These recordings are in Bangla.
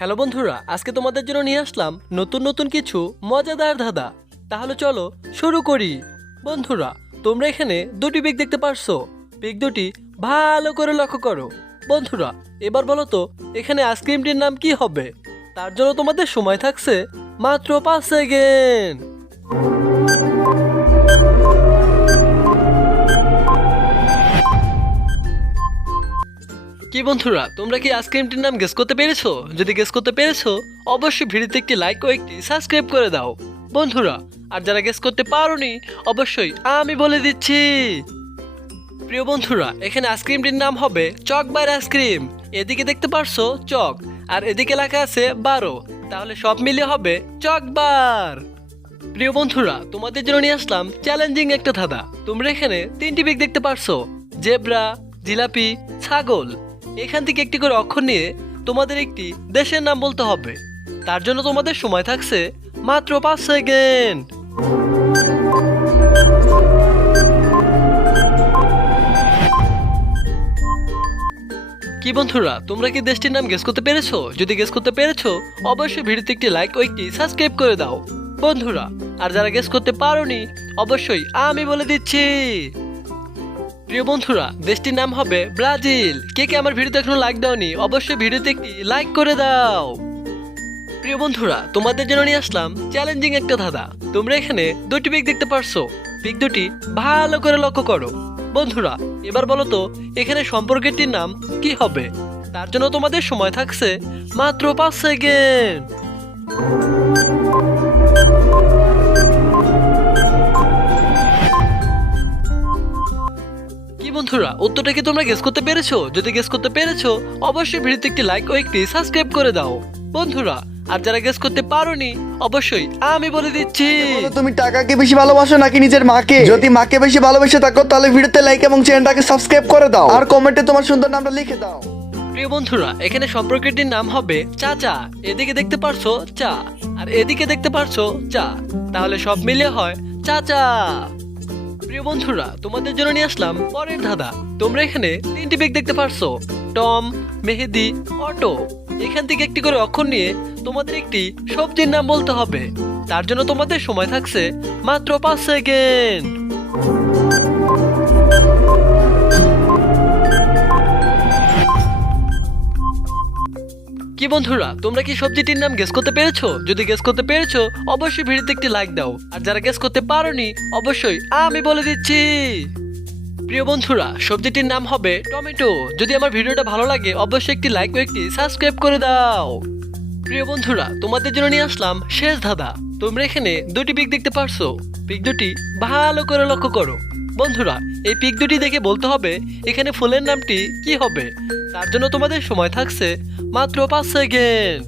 হ্যালো বন্ধুরা, আজকে তোমাদের জন্য নিয়ে আসলাম নতুন নতুন কিছু মজাদার ধাঁধা। তাহলে চলো শুরু করি। বন্ধুরা, তোমরা এখানে দুটি পিক দেখতে পারছো। পিক দুটি ভালো করে লক্ষ্য করো। বন্ধুরা, এবার বলো তো এখানে আইসক্রিমটির নাম কি হবে? তার জন্য তোমাদের সময় থাকছে মাত্র 5 সেকেন্ড। কি বন্ধুরা, তোমরা কি আইসক্রিমটির নাম গেস করতে পেরেছো? যদি গেস করতে পেরেছো অবশ্যই ভিডিওতে একটি লাইক ও একটি সাবস্ক্রাইব করে দাও বন্ধুরা। আর যারা গেস করতে পারোনি অবশ্যই আমি বলে দিচ্ছি। প্রিয় বন্ধুরা, এখানে আইসক্রিমটির নাম হবে চকবার আইসক্রিম। এদিকে দেখতে পারছো চক, আর এদিকে লেখা আছে 12, তাহলে সব মিলিয়ে হবে চকবার। প্রিয় বন্ধুরা, তোমাদের জন্য নিয়ে আসলাম চ্যালেঞ্জিং একটা ধাঁধা। তোমরা এখানে তিনটি পিক দেখতে পারছো, জেব্রা, জিলাপি, ছাগল। এখান থেকে একটি করে অক্ষর নিয়ে তোমাদের একটি দেশের নাম বলতে হবে। তার জন্য তোমাদের সময় থাকছে মাত্র 5 সেকেন্ড। কি বন্ধুরা, তোমরা কি দেশটির নাম গেস করতে পেরেছো? যদি গেস করতে পেরেছো অবশ্যই ভিডিওতে একটি লাইক ও একটি সাবস্ক্রাইব করে দাও বন্ধুরা। আর যারা গেস করতে পারোনি অবশ্যই আমি বলে দিচ্ছি। প্রিয় বন্ধুরা, দেশটির নাম হবে ব্রাজিল। কে কে আমার ভিডিওতে এখনো লাইক দাওনি অবশ্যই ভিডিওতে একটি লাইক করে দাও। প্রিয় বন্ধুরা, তোমাদের জন্য নিয়ে আসলাম চ্যালেঞ্জিং একটা ধাঁধা। তোমরা এখানে দুটি পিক দেখতে পারছো। পিক দুটি ভালো করে লক্ষ্য করো বন্ধুরা। এবার বলো তো এখানে সম্পর্কটির নাম কি হবে? তার জন্য তোমাদের সময় থাকছে মাত্র 5 সেকেন্ড। কি বন্ধুরা, উত্তরটা কি তোমরা গেস করতে পেরেছো? যদি গেস করতে পেরেছো অবশ্যই ভিডিওতে একটি লাইক ও একটি সাবস্ক্রাইব করে দাও বন্ধুরা। আর যারা গেস করতে পারোনি অবশ্যই আমি বলে দিচ্ছি। তুমি টাকাকে বেশি ভালোবাসো নাকি নিজের মাকে? যদি মাকে বেশি ভালোবেসে থাকো তাহলে ভিডিওতে লাইক এবং চ্যানেলটাকে সাবস্ক্রাইব করে দাও আর কমেন্টে তোমার সুন্দর নামটা লিখে দাও। প্রিয় বন্ধুরা, এখানে সম্পর্কটির নাম হবে চাচা। এদিকে দেখতে পারছো চা, আর এদিকে দেখতে পারছো চা, তাহলে সব মিলিয়ে হয় চাচা। প্রিয় বন্ধুরা, তোমাদের জন্য নিয়ে আসলাম পরের ধাঁধা। তোমরা এখানে তিনটি পিক দেখতে পারছো, টম, মেহেদি, অটো। এখান থেকে একটি করে অক্ষর নিয়ে তোমাদের একটি সবজির নাম বলতে হবে। তার জন্য তোমাদের সময় থাকছে মাত্র 5 সেকেন্ড। কি বন্ধুরা, তোমরা কি সবজিটির নাম গেস করতে পেরেছো? যদি গেস করতে পেরেছো অবশ্যই ভিডিওতে একটি লাইক দাও। আর যারা গেস করতে পারোনি অবশ্যই আমি বলে দিচ্ছি। প্রিয় বন্ধুরা, সবজিটির নাম হবে টমেটো। যদি আমার ভিডিওটা ভালো লাগে অবশ্যই একটি লাইক ও একটি সাবস্ক্রাইব করে দাও। প্রিয় বন্ধুরা, তোমাদের জন্য নিয়ে আসলাম শেষ ধাঁধা। তোমরা এখানে দুটি পিক দেখতে পারছো। পিক দুটি ভালো করে লক্ষ্য করো বন্ধুরা। এই পিক দুটি দেখে বলতে হবে এখানে ফুলের নামটি কি হবে। তার জন্য তোমাদের সময় থাকছে মাত্র 5 সেকেন্ড।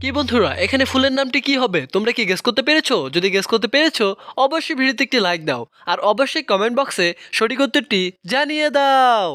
কি বন্ধুরা, এখানে ফুলের নামটি কি হবে? তোমরা কি গেস করতে পেরেছো? যদি গেস করতে পেরেছো অবশ্যই ভিডিওতে একটি লাইক দাও। আর অবশ্যই কমেন্ট বক্সে সঠিক উত্তরটি জানিয়ে দাও।